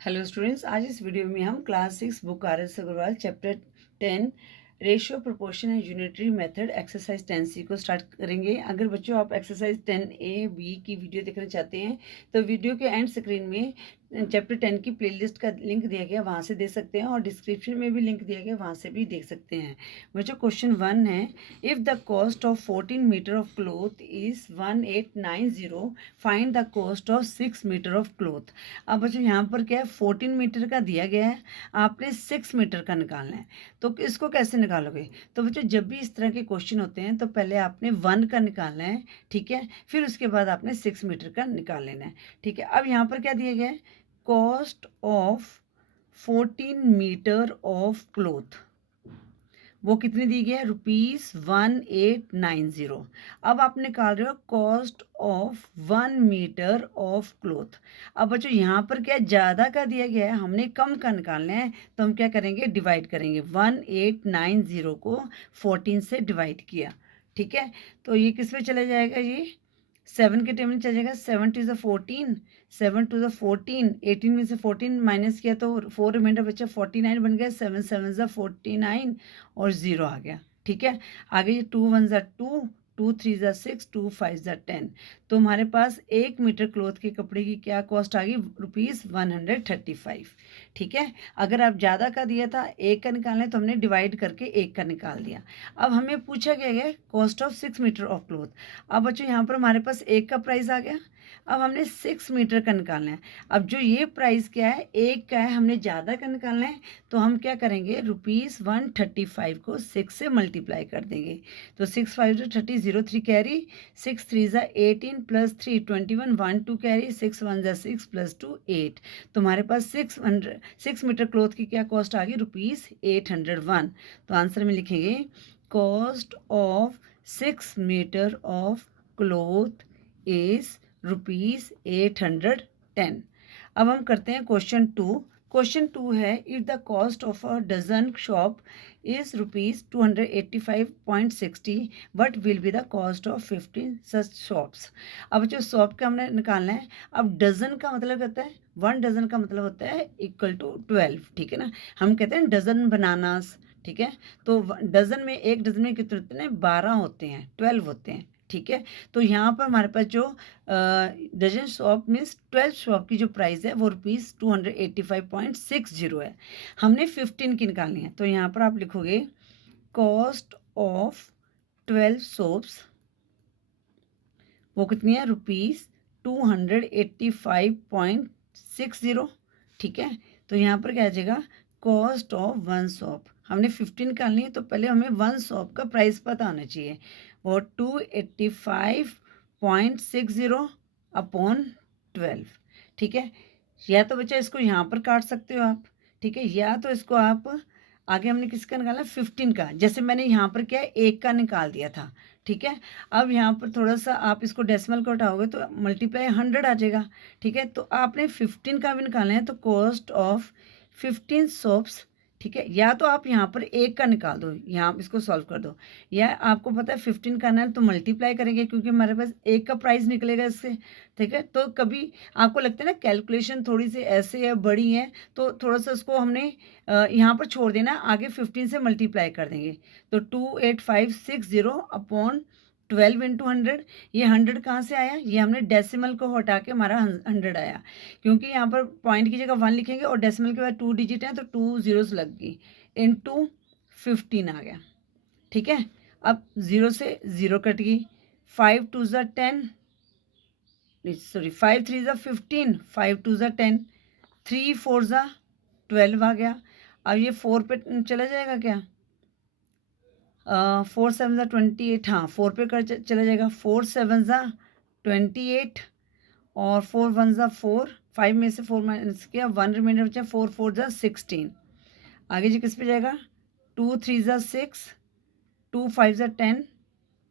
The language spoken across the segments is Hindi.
हेलो स्टूडेंट्स, आज इस वीडियो में हम class 6 book R S Agarwal chapter 10 ratio proportion and unitary method exercise 10C को स्टार्ट करेंगे। अगर बच्चों आप एक्सरसाइज 10A-B की वीडियो देखना चाहते हैं तो वीडियो के एंड स्क्रीन में चैप्टर 10 की प्लेलिस्ट का लिंक दिया गया, वहाँ से दे सकते हैं, और डिस्क्रिप्शन में भी लिंक दिया गया, वहाँ से भी देख सकते हैं। बच्चों क्वेश्चन 1 है, if the cost of 14 metre of cloth is 1890, find the cost of 6 metre of cloth. अब बच्चों यहाँ पर क्या है, 14 मीटर का दिया गया है, आपने 6 मीटर का निकालना है। तो इसको कैसे निकालोगे? तो बच्चों जब भी इस तरह के क्वेश्चन होते हैं तो पहले आपने 1 का निकालना है, ठीक है, फिर उसके बाद आपने 6 मीटर का निकाल लेना है, ठीक है। अब यहाँ पर क्या दिया गया है, cost of 14 metre of cloth, वो कितनी दी गई है, ₹1890। अब आप निकाल रहे हो cost of 1 metre of cloth. अब बच्चों यहाँ पर क्या ज़्यादा का दिया गया है, हमने कम का निकालना है, तो हम क्या करेंगे, डिवाइड करेंगे। 1890 को 14 से डिवाइड किया, ठीक है। तो ये किस में चला जाएगा, ये 7 के टेबल में चल जाएगा। 7 टू ज़ 14, 7 टू ज़ 14, 18 में से 14 माइनस किया तो 4 रिमाइंडर बचा, 49 बन गया। 7 7 ज़ 49 और 0 आ गया, ठीक है। आगे ये 2 1 ज़ 2, 2 3 ज़ 6, 2 5 ज़ 10। तो हमारे पास 1 मीटर क्लोथ के कपड़े की क्या कॉस्ट आ गई, ₹135, ठीक है। अगर आप ज़्यादा का दिया था, एक का निकालना है, तो हमने डिवाइड करके एक का निकाल दिया। अब हमें पूछा गया है cost of 6 metre of cloth. अब बच्चों यहाँ पर हमारे पास एक का प्राइस आ गया, अब हमने 6 मीटर का निकालना है। अब जो ये प्राइस क्या है, एक का है, हमने ज़्यादा का निकालना है, तो हम क्या करेंगे, ₹135 को 6 से मल्टीप्लाई कर देंगे। तो 6 5 ज़ा 30, 0 3 कैरी, 6 3 ज़ा 18 प्लस 3 21, 1 2 कैरी, 6 1 ज़ा 6 प्लस 2 8। तो हमारे पास 6 मीटर क्लोथ की क्या कॉस्ट आ गई, ₹801। तो आंसर में लिखेंगे cost of 6 metre of cloth is ₹810। अब हम करते हैं क्वेश्चन 2। क्वेश्चन 2 है, if the cost of a dozen shop is ₹285.60, what will be the cost of 15 such shops. अब जो शॉप का हमने निकालना है, अब डजन का मतलब होता है, 1 डजन का मतलब होता है इक्वल टू 12, ठीक है ना। हम कहते हैं डजन बनानास, ठीक है। तो डजन में, एक डजन में कितने होते हैं, 12 होते हैं, 12 होते हैं, ठीक है। तो यहाँ पर हमारे पास जो डजन शॉप मीन्स 12 शॉप की जो प्राइस है वो ₹285.60 है। हमने 15 की निकालनी है, तो यहाँ पर आप लिखोगे कॉस्ट ऑफ 12 शॉप्स, वो कितनी है, ₹285.60, ठीक है। तो यहाँ पर क्या आ जाएगा, कॉस्ट ऑफ 1 शॉप, हमने 15 निकालनी है, तो पहले हमें 1 शॉप का प्राइस पता होना चाहिए, और 285.60 अपॉन 12, ठीक है। या तो बच्चा इसको यहाँ पर काट सकते हो आप, ठीक है, या तो इसको आप, आगे हमने किसका निकाला, 15 का, जैसे मैंने यहाँ पर क्या है, एक का निकाल दिया था, ठीक है। अब यहाँ पर थोड़ा सा आप इसको डेसिमल को हटाओगे तो मल्टीप्लाई 100 आ जाएगा, ठीक है। तो आपने 15 का भी निकालना है, तो कॉस्ट ऑफ 15 शॉप्स, ठीक है। या तो आप यहाँ पर एक का निकाल दो, यहाँ इसको सॉल्व कर दो, या आपको पता है 15 करना है तो मल्टीप्लाई करेंगे, क्योंकि हमारे पास एक का प्राइस निकलेगा इससे, ठीक है। तो कभी आपको लगता है ना कैलकुलेशन थोड़ी सी ऐसे है, बड़ी है, तो थोड़ा सा उसको हमने यहाँ पर छोड़ देना, आगे 15 से मल्टीप्लाई कर देंगे। तो 28560 अपॉन 12 इंटू 100, ये 100 कहाँ से आया, ये हमने डेसिमल को हटा के हमारा 100 आया, क्योंकि यहाँ पर पॉइंट की जगह 1 लिखेंगे और डेसिमल के बाद 2 डिजिट हैं, तो 2 zeros लग गई, इंटू 15 आ गया, ठीक है। अब 0 से 0 कट गई, 5 2 ज़ा 10, सॉरी 5 3 ज़ा 15, 5 2 ज़ा 10, 3 4 ज़ा 12 आ गया। अब ये 4 पे चला जाएगा क्या, 4 7 ज़ा 28, हाँ 4 पे कर चला जाएगा, 4 7 ज़ा 28, और 4 1 ज़ा 4, 5 में से 4 माइनस किया, 1 रिमाइंडर बचा, 4 4 ज़ा 16। आगे जी किस पे जाएगा, 2 3 ज़ा 6, 2 5 ज़ा 10,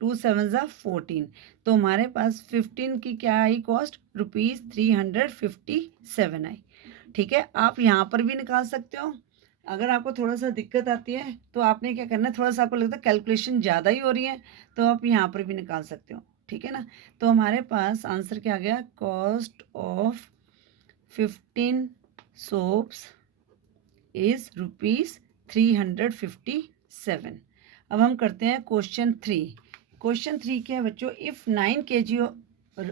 2 7 ज़ा 14। तो हमारे पास 15 की क्या आई कॉस्ट, ₹357 आई, ठीक है। आप यहाँ पर भी निकाल सकते हो। अगर आपको थोड़ा सा दिक्कत आती है तो आपने क्या करना है, थोड़ा सा आपको लगता है कैलकुलेशन ज़्यादा ही हो रही है, तो आप यहाँ पर भी निकाल सकते हो, ठीक है ना। तो हमारे पास आंसर क्या आ गया, कॉस्ट ऑफ 15 soaps is ₹357। अब हम करते हैं क्वेश्चन 3। क्वेश्चन 3 क्या है बच्चों, if 9 kg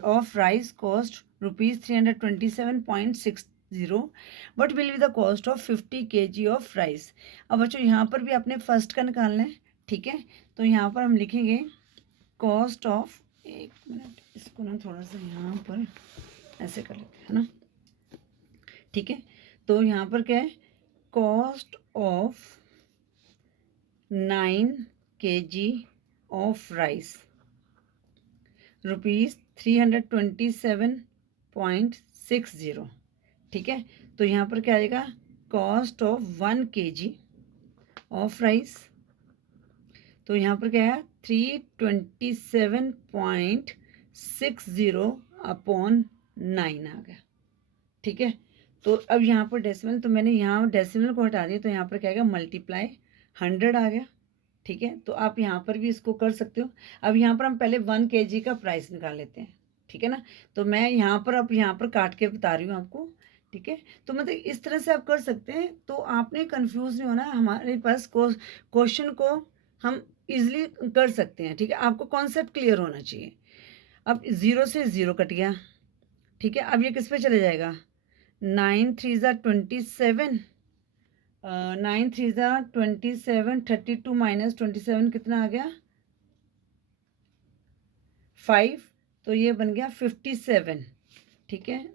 of rice cost ₹327.60, what will be the cost of 50 kg of rice. अब बच्चों यहाँ पर भी आपने फर्स्ट का निकालना है, ठीक है। तो यहाँ पर हम लिखेंगे कॉस्ट ऑफ, एक मिनट इसको ना थोड़ा सा यहाँ पर ऐसे कर लेते हैं ना, ठीक है। तो यहाँ पर क्या है, cost of 9 kg of rice ₹327.60, ठीक है। तो यहाँ पर क्या आएगा, cost of 1 kg of rice, तो यहाँ पर क्या है 327.60 अपॉन 9 आ गया, ठीक है। तो अब यहाँ पर डेसिमल, तो मैंने यहाँ डेसिमल को हटा दिया, तो यहाँ पर क्या आएगा मल्टीप्लाई 100 आ गया, ठीक है। तो आप यहाँ पर भी इसको कर सकते हो। अब यहाँ पर हम पहले 1 kg का प्राइस निकाल लेते हैं, ठीक है ना। तो मैं यहाँ पर अब यहाँ पर काट के बता रही हूँ आपको, ठीक है। तो मतलब इस तरह से आप कर सकते हैं, तो आपने कंफ्यूज नहीं होना। हमारे पास क्वेश्चन को हम इजीली कर सकते हैं, ठीक है। आपको कॉन्सेप्ट क्लियर होना चाहिए। अब 0 से 0 कट गया, ठीक है। अब ये किस पे चले जाएगा, 9 3 27, 9 3 27, 32 माइनस 27 कितना आ गया 5, तो ये बन गया 57, ठीक है।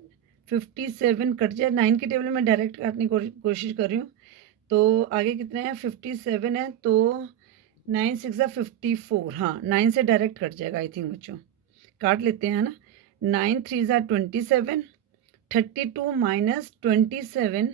57 कट जाए, 9 के टेबल में डायरेक्ट काटने की कोशिश कर रही हूँ। तो आगे कितने हैं, 57 है, तो 9 6 54, हाँ 9 से डायरेक्ट कट जाएगा आई थिंक बच्चों, काट लेते हैं, है ना। 9 3 27, 32 माइनस 27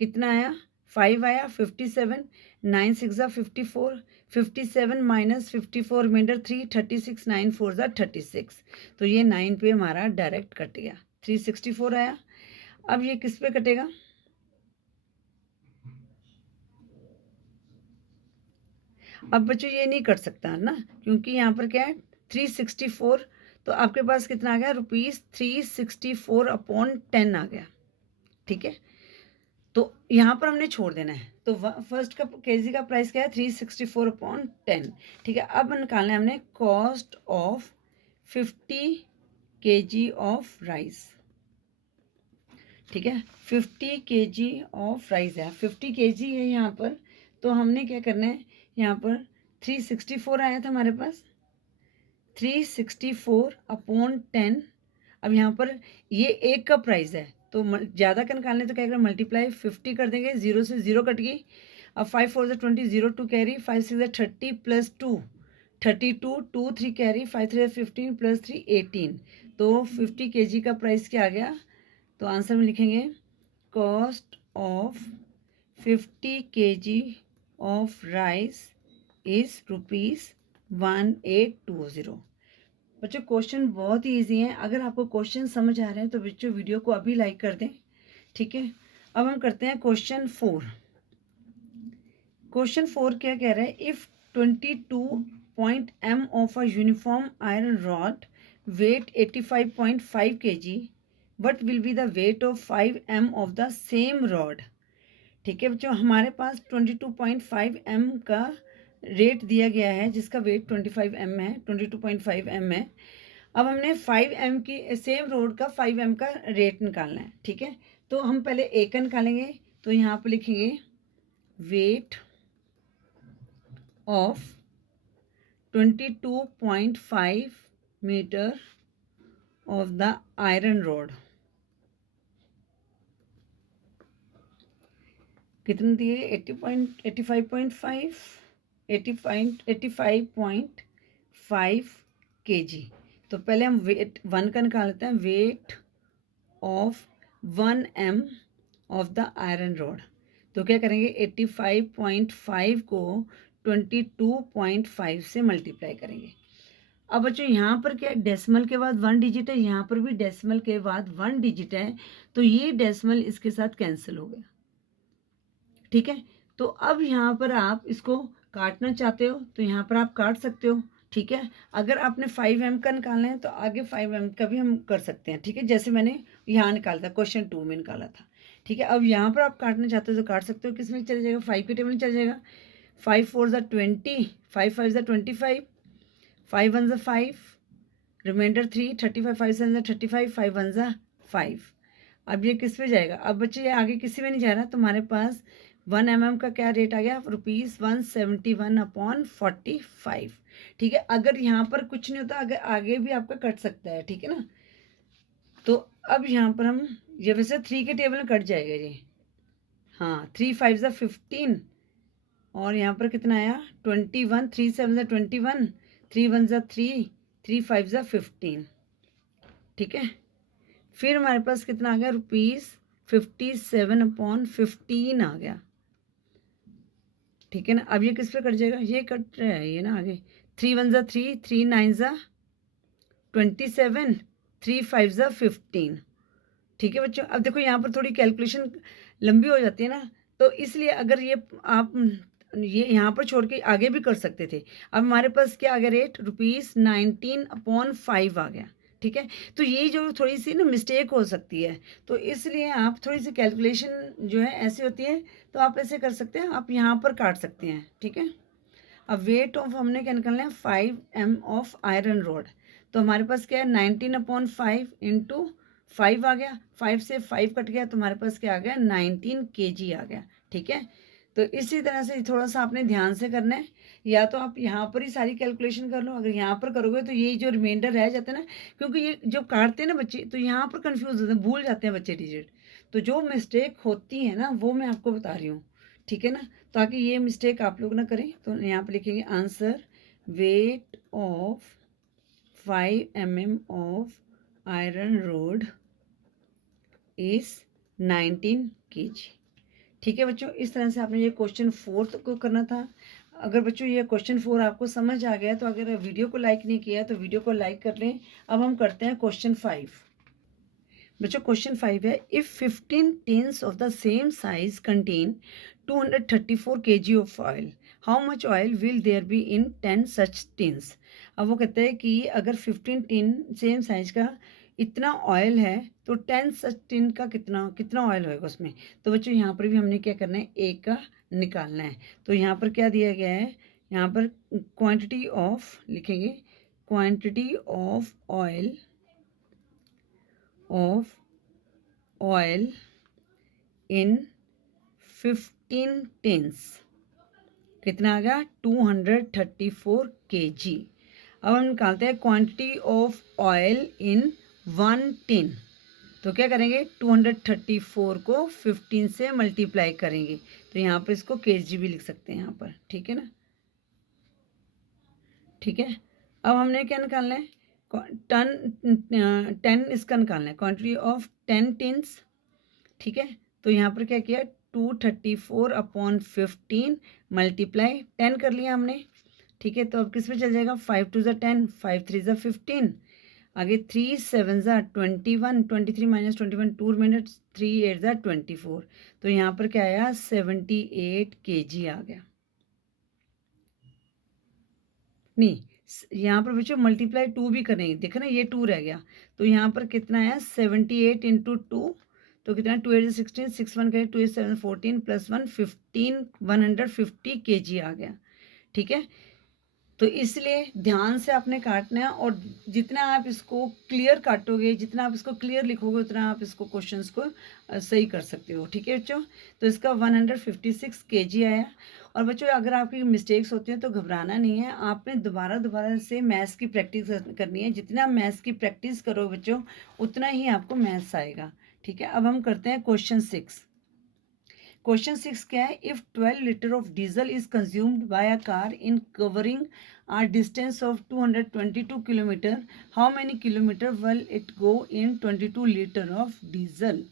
कितना आया 5 आया 57, 9 6 54, 57 माइनस 54 रिमाइंडर 3, 36, 9 4 36, तो ये 9 पे हमारा डायरेक्ट कट गया, 364 आया। अब ये किस पे कटेगा, अब बच्चों ये नहीं कट सकता है ना, क्योंकि यहाँ पर क्या है 364, तो आपके पास कितना आ गया ₹364 अपॉन 10 आ गया, ठीक है। तो यहाँ पर हमने छोड़ देना है, तो फर्स्ट का केजी का प्राइस क्या है 364 अपॉन 10, ठीक है। अब निकालना है हमने cost of 50 kg of rice, ठीक है। 50 kg ऑफ राइस है, 50 kg है यहाँ पर, तो हमने क्या करना है, यहाँ पर 364 आया था हमारे पास, 364 अपॉन 10। अब यहाँ पर ये एक का प्राइस है, तो ज़्यादा का निकालने तो क्या करें मल्टीप्लाई 50 कर देंगे, 0 से 0 कट गई। अब 5 4 20, 0 2 कैरी, 5 6 30 प्लस 2 32, 2 3 कैरी, 5 3 15 प्लस 3 18, तो 50 kg का प्राइस क्या आ गया, तो आंसर में लिखेंगे cost of 50 kg of rice is ₹1820। बच्चों क्वेश्चन बहुत ही ईजी है, अगर आपको क्वेश्चन समझ आ रहे हैं तो बच्चों वीडियो को अभी लाइक कर दें, ठीक है। अब हम करते हैं क्वेश्चन 4। क्वेश्चन 4 क्या कह रहा है, if 22 m of a uniform iron rod weight 85.5 kg, what will be the weight of 5 m of the same rod, ठीक है बच्चों। हमारे पास 22.5 m का रेट दिया गया है, जिसका वेट 25 m है, 22.5 m है। अब हमने 5 m की सेम रोड का 5 m का रेट निकालना है, ठीक है। तो हम पहले ए का निकालेंगे, तो यहाँ पर लिखेंगे weight of 22.5 metre of the iron rod, कितनी दी है 85.5 kg। तो पहले हम वेट 1 का निकाल लेते हैं, weight of 1 m of the iron rod, तो क्या करेंगे 85.5 को 22.5 से मल्टीप्लाई करेंगे। अब बच्चों यहाँ पर क्या डेसिमल के बाद 1 डिजिट है, यहाँ पर भी डेसिमल के बाद 1 डिजिट है, तो ये डेसिमल इसके साथ कैंसिल हो गया, ठीक है। तो अब यहाँ पर आप इसको काटना चाहते हो तो यहाँ पर आप काट सकते हो, ठीक है। अगर आपने 5m का निकालना है तो आगे 5m का भी हम कर सकते हैं, ठीक है। जैसे मैंने यहाँ निकाला था, क्वेश्चन 2 में निकाला था, ठीक है। अब यहाँ पर आप काटना चाहते हो तो काट सकते हो, किस में चले जाएगा, 5 के टेबल में चले जाएगा। 5 4 ज़ा 20, 5 5 ज़ा 25, 5 1 ज़ा 5, रिमाइंडर 3, 35, 5 7 ज़ा 35, 5 1 ज़ा 5। अब ये किस पे जाएगा, अब बच्चे ये आगे किसी में नहीं जा रहा, तुम्हारे पास 1 mm का क्या रेट आ गया, ₹171/45, ठीक है। अगर यहाँ पर कुछ नहीं होता, अगर आगे भी आपका कट सकता है, ठीक है ना। तो अब यहाँ पर हम ये वैसे 3 के टेबल में कट जाएगा ये, हाँ। 3 5 ज़ा 15 और यहाँ पर कितना आया 21, 3 7 ज़ा 21, 3 1 ज़ा 3, 3 5 ज़ा 15, ठीक है। फिर हमारे पास कितना आ गया, ₹57/15 आ गया, ठीक है ना। अब ये किस पे कट जाएगा, ये कट रहा है ये ना आगे। 3 1 ज़ा 3, 3 9 ज़ा 27, 3 5 ज़ा 15, ठीक है बच्चों। अब देखो यहाँ पर थोड़ी कैलकुलेशन लंबी हो जाती है ना, तो इसलिए अगर ये आप ये यहाँ पर छोड़ के आगे भी कर सकते थे। अब हमारे पास क्या आ गया रेट, ₹19/5 आ गया, ठीक है। तो ये जो थोड़ी सी ना मिस्टेक हो सकती है, तो इसलिए आप थोड़ी सी कैलकुलेशन जो है ऐसी होती है, तो आप ऐसे कर सकते हैं, आप यहाँ पर काट सकते हैं, ठीक है। अब वेट ऑफ हमने क्या निकालना है, 5m ऑफ आयरन रोड। तो हमारे पास क्या है, 19/5 इंटू 5 आ गया, 5 से 5 कट गया तो हमारे पास क्या आ गया, 19 kg आ गया, ठीक है। तो इसी तरह से थोड़ा सा आपने ध्यान से करना है, या तो आप यहाँ पर ही सारी कैलकुलेशन कर लो। अगर यहाँ पर करोगे तो ये जो रिमाइंडर रह जाता है ना, क्योंकि ये जब काटते हैं ना बच्चे, तो यहाँ पर कंफ्यूज होते हैं, भूल जाते हैं बच्चे डिजिट। तो जो मिस्टेक होती है ना वो मैं आपको बता रही हूँ, ठीक है ना, ताकि ये मिस्टेक आप लोग ना करें। तो यहाँ पर लिखेंगे answer, wait of 5 mm of iron rod is 19 kg, ठीक है बच्चों। इस तरह से आपने ये क्वेश्चन 4 को करना था। अगर बच्चों ये क्वेश्चन 4 आपको समझ आ गया तो अगर वीडियो को लाइक नहीं किया तो वीडियो को लाइक कर लें। अब हम करते हैं क्वेश्चन 5। बच्चों क्वेश्चन 5 है, if 15 tins of the same size contain 234 kg of oil, how much oil will there be in 10 such tins. अब वो कहते हैं कि अगर 15 टिन सेम साइज का इतना ऑयल है तो 10 सच टिन का कितना कितना ऑयल होएगा उसमें। तो बच्चों यहाँ पर भी हमने क्या करना है, एक का निकालना है। तो यहाँ पर क्या दिया गया है, यहाँ पर क्वांटिटी ऑफ लिखेंगे, quantity of oil in 15 tins कितना आ गया, 234 kg। अब हम निकालते हैं quantity of oil in 1 tin. तो क्या करेंगे, 234 को 15 से मल्टीप्लाई करेंगे, तो यहाँ पर इसको kg भी लिख सकते हैं यहाँ पर, ठीक है ना, ठीक है। अब हमने क्या निकालना है, टन 10 इसका निकालना है, क्वांटिटी ऑफ 10 टिन्स, ठीक है। तो यहाँ पर क्या किया, 234/15 मल्टीप्लाई 10 कर लिया हमने, ठीक है। तो अब किस में चल जाएगा, 5 2 ज़ा 10, 5 3 ज़ा 15, आगे 3 7 ज़ा 21, 23 माइनस 21 2 मिनट, 3 8 ज़ा 24। तो यहाँ पर क्या आया, 78 kg आ गया। नहीं, यहाँ पर बच्चों मल्टीप्लाई 2 भी करेंगे, देखो ना ये 2 रह गया, तो यहाँ पर कितना है, 78 इंटू 2, तो कितना, 2 8 16, 6 1 करें, 2 8 7 14 प्लस 1 15, 150 kg आ गया, ठीक है। तो इसलिए ध्यान से आपने काटना है, और जितना आप इसको क्लियर काटोगे, जितना आप इसको क्लियर लिखोगे, उतना आप इसको क्वेश्चंस को सही कर सकते हो, ठीक है बच्चों। तो इसका 156 kg आया। और बच्चों अगर आपकी मिस्टेक्स होती हैं तो घबराना नहीं है, आपने दोबारा से मैथ्स की प्रैक्टिस करनी है। जितना मैथ्स की प्रैक्टिस करो बच्चों, उतना ही आपको मैथ्स आएगा, ठीक है। अब हम करते हैं क्वेश्चन 6। क्वेश्चन 6 क्या है, if 12 litre of diesel is consumed by a car in covering a distance of 222 kilometre, how many kilometre will it go in 22 litre of diesel.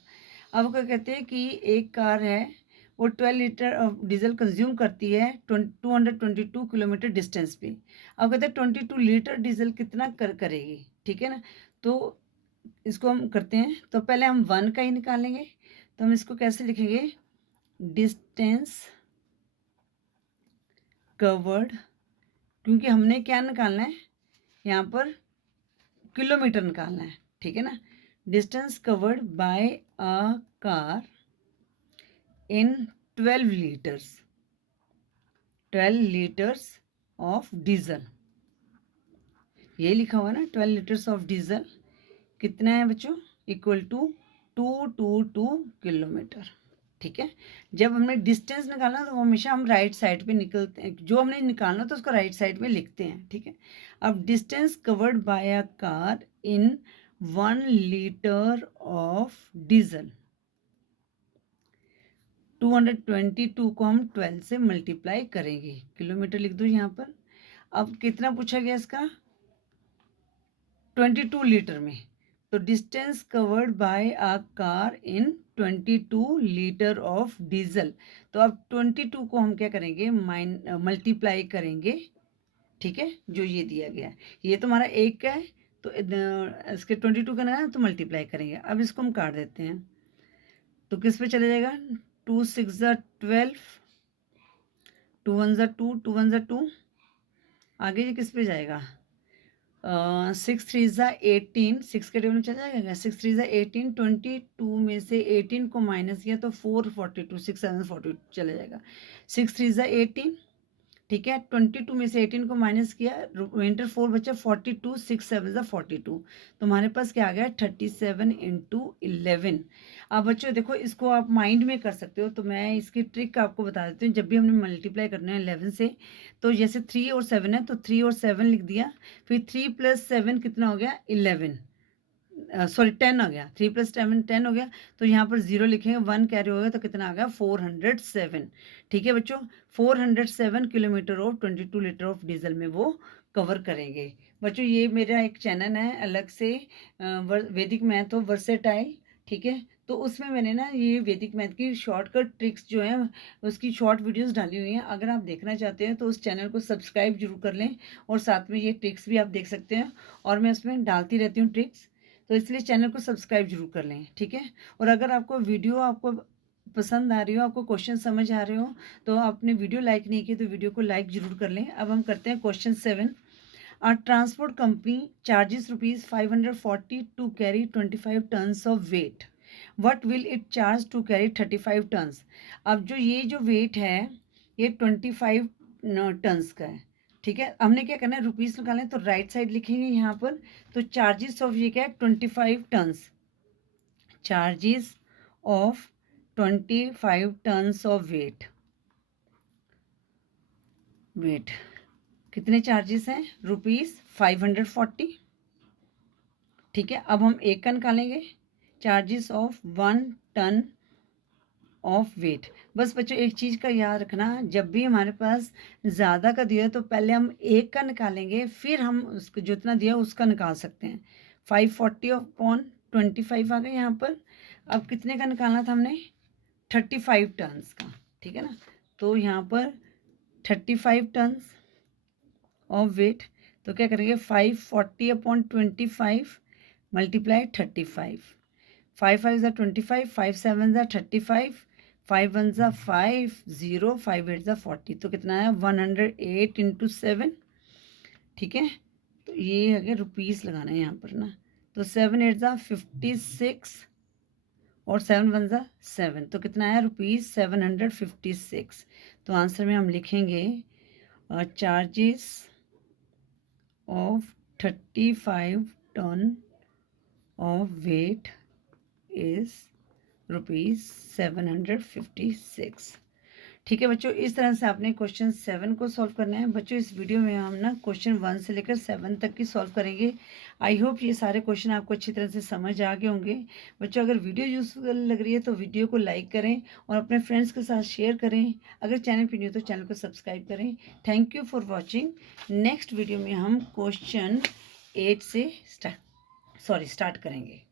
अब क्या कहते हैं कि एक कार है, वो 12 लीटर ऑफ डीजल कंज्यूम करती है 222 किलोमीटर डिस्टेंस पे। अब कहते हैं 22 लीटर डीजल कितना करेगी, ठीक है ना। तो इसको हम करते हैं, तो पहले हम 1 का ही निकालेंगे। तो हम इसको कैसे लिखेंगे, डिस्टेंस कवर्ड क्योंकि हमने क्या निकालना है यहाँ पर, किलोमीटर निकालना है, ठीक है ना। Distance covered by a car in 12 litres, 12 litres of diesel, ये लिखा हुआ ना 12 लीटर्स ऑफ डीजल कितना है बच्चों, इक्वल टू 222 किलोमीटर, ठीक है। जब हमने डिस्टेंस निकालना तो हमेशा हम राइट साइड पे निकलते हैं, जो हमने निकालना तो उसको राइट साइड में लिखते हैं, ठीक है। अब distance covered by a car in 1 litre of diesel, 222 को हम 12 से मल्टीप्लाई करेंगे, किलोमीटर लिख दो यहाँ पर। अब कितना पूछा गया इसका, 22 लीटर में, तो distance covered by a car in 22 litre of diesel, तो अब 22 को हम क्या करेंगे, मल्टीप्लाई करेंगे, ठीक है, जो ये दिया गया है, ये तो हमारा एक का है, तो इसके 22 का ना है तो मल्टीप्लाई करेंगे। अब इसको हम काट देते हैं, तो किस पे चले जाएगा, 2 6 12, 2 1 2, 2 1 2, आगे ये किस पे जाएगा, 6 3 18, 6 के टेबल में चला जाएगा, 6 3 18, 22 में से 18 को माइनस किया तो 442, 6 7 42 चला जाएगा, 6 3 18, ठीक है, 22 में से 18 को माइनस किया, रिमाइंडर 4 बचा, 42, 6 7 42, तो हमारे पास क्या आ गया, 37 इंटू 11। अब बच्चों देखो इसको आप माइंड में कर सकते हो, तो मैं इसकी ट्रिक आपको बता देती हूँ। जब भी हमने मल्टीप्लाई करना है 11 से, तो जैसे 3 और 7 है तो 3 और 7 लिख दिया, फिर 3 + 7 कितना हो गया, 11, सॉरी 10 हो गया, 3 + 7 10 हो गया, तो यहाँ पर 0 लिखेंगे, 1 कैरी हो गया, तो कितना आ गया, 407, ठीक है बच्चों, 407 kilometre of 22 litre of diesel में वो कवर करेंगे। बच्चों ये मेरा एक चैनल है अलग से, वैदिक मैथ ऑफ वर्सेटाइल, ठीक है, तो उसमें मैंने ना ये वैदिक मैथ की शॉर्टकट ट्रिक्स जो है उसकी शॉर्ट वीडियोस डाली हुई हैं, अगर आप देखना चाहते हैं तो उस चैनल को सब्सक्राइब जरूर कर लें, और साथ में ये ट्रिक्स भी आप देख सकते हैं, और मैं उसमें डालती रहती हूँ ट्रिक्स, तो इसलिए चैनल को सब्सक्राइब जरूर कर लें, ठीक है। और अगर आपको वीडियो आपको पसंद आ रही हो, आपको क्वेश्चन समझ आ रहे हो, तो आपने वीडियो लाइक नहीं की तो वीडियो को लाइक जरूर कर लें। अब हम करते हैं question 7। A transport company charges rupees 540 to carry 25 tons of weight. What will it charge to carry 35 tons? अब जो ये जो वेट है ये 25 टन्स का है, ठीक है। हमने क्या करना है, रुपीस निकालें तो राइट साइड लिखेंगे यहाँ पर, तो चार्जेस ऑफ ये क्या है, 25 tons, charges of 25 tons of weight, weight कितने चार्जेस हैं, ₹540, ठीक है। अब हम एक का निकालेंगे, charges of 1 ton of weight. बस बच्चों एक चीज़ का याद रखना, जब भी हमारे पास ज़्यादा का दिया है तो पहले हम एक का निकालेंगे, फिर हम उसको जितना दिया उसका निकाल सकते हैं। 540/25 आ गए यहाँ पर। अब कितने का निकालना था हमने, 35 टन्स का, ठीक है ना, तो यहाँ पर 35 टन्स ऑफ वेट, तो क्या करेंगे, 540/25 मल्टीप्लाई 35, 5 5 25, 5 7 35, 5 1 5 0, 5 8 40, तो कितना है 108 इंटू 7, ठीक है। तो ये अगर रुपीस लगाना है यहाँ पर ना, तो 7 8 56 और 7 1 7, तो कितना है ₹756। तो आंसर में हम लिखेंगे charges of 35 ton of weight is ₹756, ठीक है बच्चों। इस तरह से आपने क्वेश्चन 7 को सॉल्व करना है। बच्चों इस वीडियो में हम ना क्वेश्चन 1 से लेकर 7 तक की सॉल्व करेंगे। आई होप ये सारे क्वेश्चन आपको अच्छी तरह से समझ आ गए होंगे। बच्चों अगर वीडियो यूजफुल लग रही है तो वीडियो को लाइक करें और अपने फ्रेंड्स के साथ शेयर करें। अगर चैनल पर न्यू तो चैनल को सब्सक्राइब करें। Thank you for watching. Next video में हम क्वेश्चन 8 से स्टार्ट करेंगे।